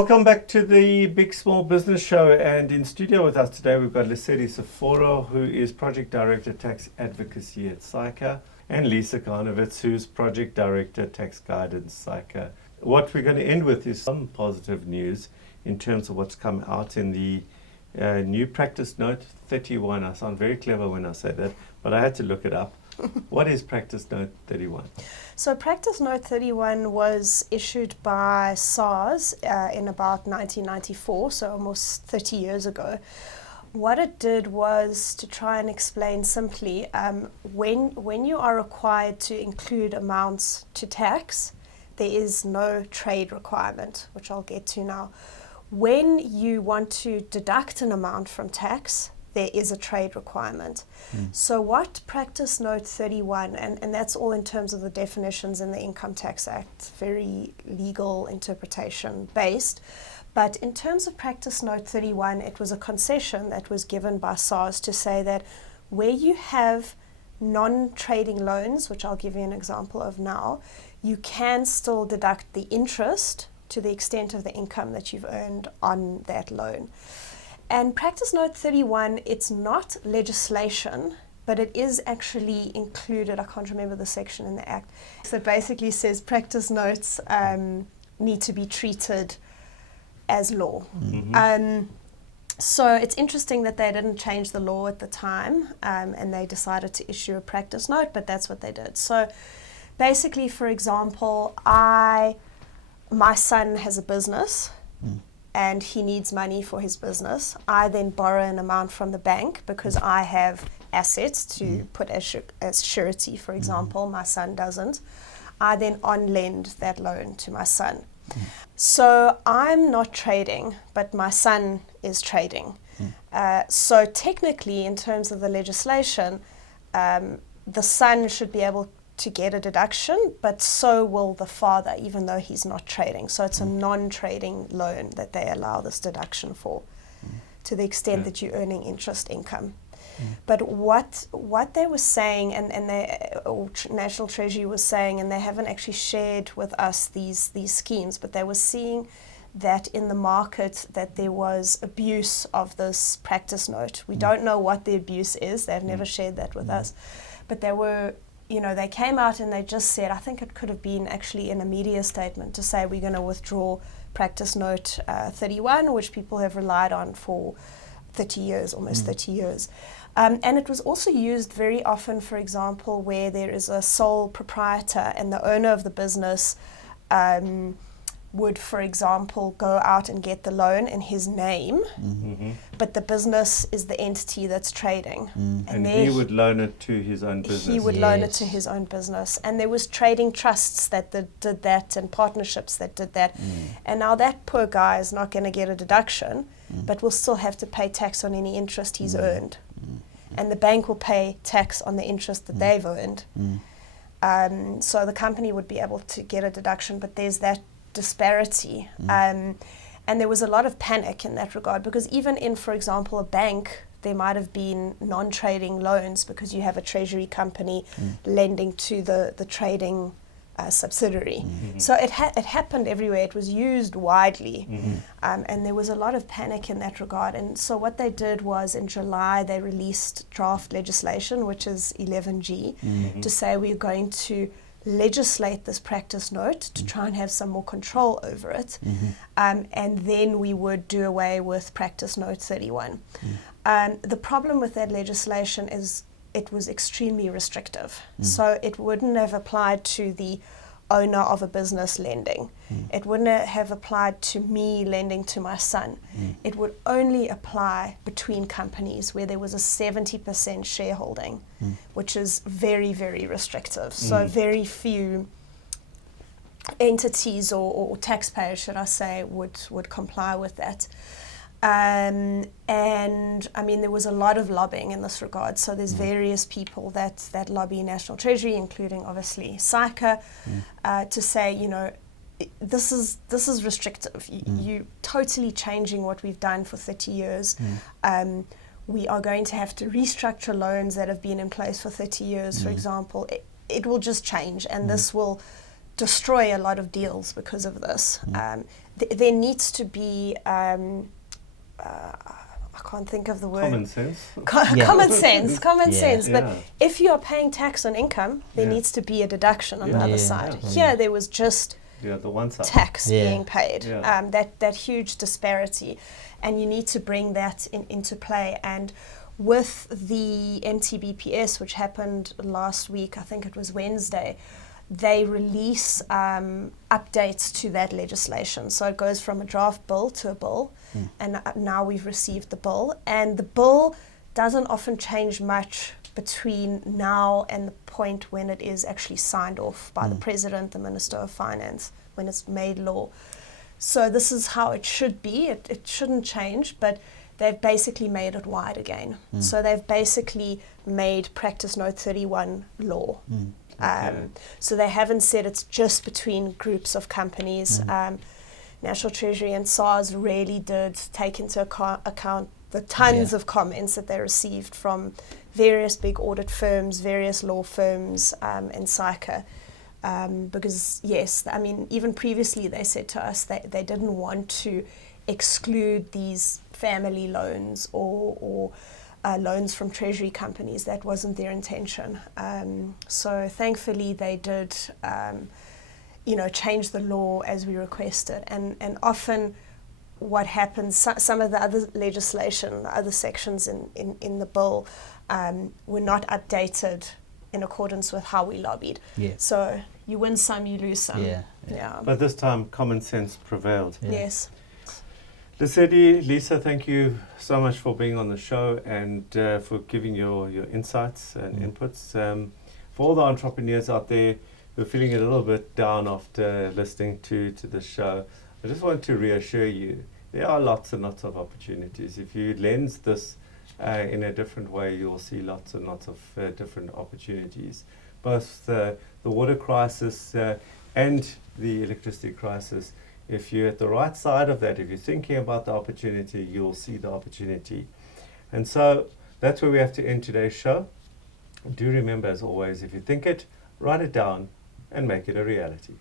Welcome back to the Big Small Business Show, and in studio with us today we've got Lesedi Seforo, who is Project Director Tax Advocacy at SAICA, and Lisa Kahanovitz, who's Project Director Tax Guidance SAICA. What we're going to end with is some positive news in terms of what's come out in the new Practice Note 31. I sound very clever when I say that, but I had to look it up. What is Practice Note 31? So Practice Note 31 was issued by SARS in about 1994, so almost 30 years ago. What it did was to try and explain simply, when you are required to include amounts to tax, there is no trade requirement, which I'll get to now. When you want to deduct an amount from tax, there is a trade requirement. So what Practice Note 31, and that's all in terms of the definitions in the Income Tax Act, very legal interpretation based. But in terms of Practice Note 31, it was a concession that was given by SARS to say that where you have non-trading loans, which I'll give you an example of now, you can still deduct the interest to the extent of the income that you've earned on that loan. And Practice Note 31, it's not legislation, but it is actually included. I can't remember the section in the Act. So it basically says practice notes need to be treated as law. So it's interesting that they didn't change the law at the time, and they decided to issue a practice note, but that's what they did. So basically, for example, my son has a business, and he needs money for his business. I then borrow an amount from the bank because I have assets to put as surety, for example. My son doesn't. I then on-lend that loan to my son. So I'm not trading, but my son is trading. So technically, in terms of the legislation, the son should be able to get a deduction, but so will the father, even though he's not trading. So it's a non-trading loan that they allow this deduction for, to the extent that you're earning interest income. But what they were saying, and National Treasury was saying, and they haven't actually shared with us these schemes, but they were seeing that in the market that there was abuse of this practice note. We don't know what the abuse is. They've never shared that with us. But they came out and they just said, I think it could have been actually in a media statement to say we're going to withdraw Practice Note 31, which people have relied on for 30 years, almost 30 years. And it was also used very often, for example, where there is a sole proprietor and the owner of the business would, for example, go out and get the loan in his name, but the business is the entity that's trading. And he would loan it to his own business. He would loan it to his own business. And there was trading trusts that did that and partnerships that did that. And now that poor guy is not going to get a deduction, but will still have to pay tax on any interest he's earned. And the bank will pay tax on the interest that they've earned. So the company would be able to get a deduction, but there's that disparity. And there was a lot of panic in that regard, because even in, for example, a bank, there might have been non-trading loans because you have a treasury company lending to the trading subsidiary. So it happened everywhere. It was used widely. And there was a lot of panic in that regard. And so what they did was in July, they released draft legislation, which is 11G, to say we're going to legislate this practice note to try and have some more control over it, and then we would do away with Practice Note 31. The problem with that legislation is it was extremely restrictive. So it wouldn't have applied to the owner of a business lending. It wouldn't have applied to me lending to my son. It would only apply between companies where there was a 70% shareholding, which is very, very restrictive. So very few entities or taxpayers, should I say, would comply with that. And I mean, there was a lot of lobbying in this regard. So there's various people that lobby National Treasury, including obviously SAICA, to say, this is restrictive. You totally changing what we've done for 30 years. We are going to have to restructure loans that have been in place for 30 years, for example. It will just change, and this will destroy a lot of deals because of this. there needs to be, I can't think of the word. Common sense. Common sense. But Yeah. if you are paying tax on income, there Yeah. needs to be a deduction on the Yeah. other Yeah. side. Yeah. Here, there was just Yeah, the one side. tax Yeah. being paid. Yeah. That huge disparity, and you need to bring that into play. And with the MTBPS, which happened last week, I think it was Wednesday, they release updates to that legislation. So it goes from a draft bill to a bill, and now we've received the bill. And the bill doesn't often change much between now and the point when it is actually signed off by the President, the Minister of Finance, when it's made law. So this is how it should be. It shouldn't change, but they've basically made it wide again. So they've basically made Practice Note 31 law. Okay. So they haven't said it's just between groups of companies. National Treasury and SARS really did take into account the tons of comments that they received from various big audit firms, various law firms, and SAICA. Because, yes, I mean, even previously they said to us that they didn't want to exclude these family loans or loans from treasury companies. That wasn't their intention. So thankfully they did, change the law as we requested. And often what happens, some of the other legislation, the other sections in the bill were not updated in accordance with how we lobbied. Yeah. So you win some, you lose some. Yeah. But this time, common sense prevailed. Yeah. Yes. Lesedi, Lisa, thank you so much for being on the show and for giving your insights and inputs. For all the entrepreneurs out there who are feeling a little bit down after listening to this show, I just want to reassure you, there are lots and lots of opportunities. If you lens this in a different way, you'll see lots and lots of different opportunities. Both the water crisis and the electricity crisis. If you're at the right side of that, if you're thinking about the opportunity, you'll see the opportunity. And so that's where we have to end today's show. Do remember, as always, if you think it, write it down and make it a reality.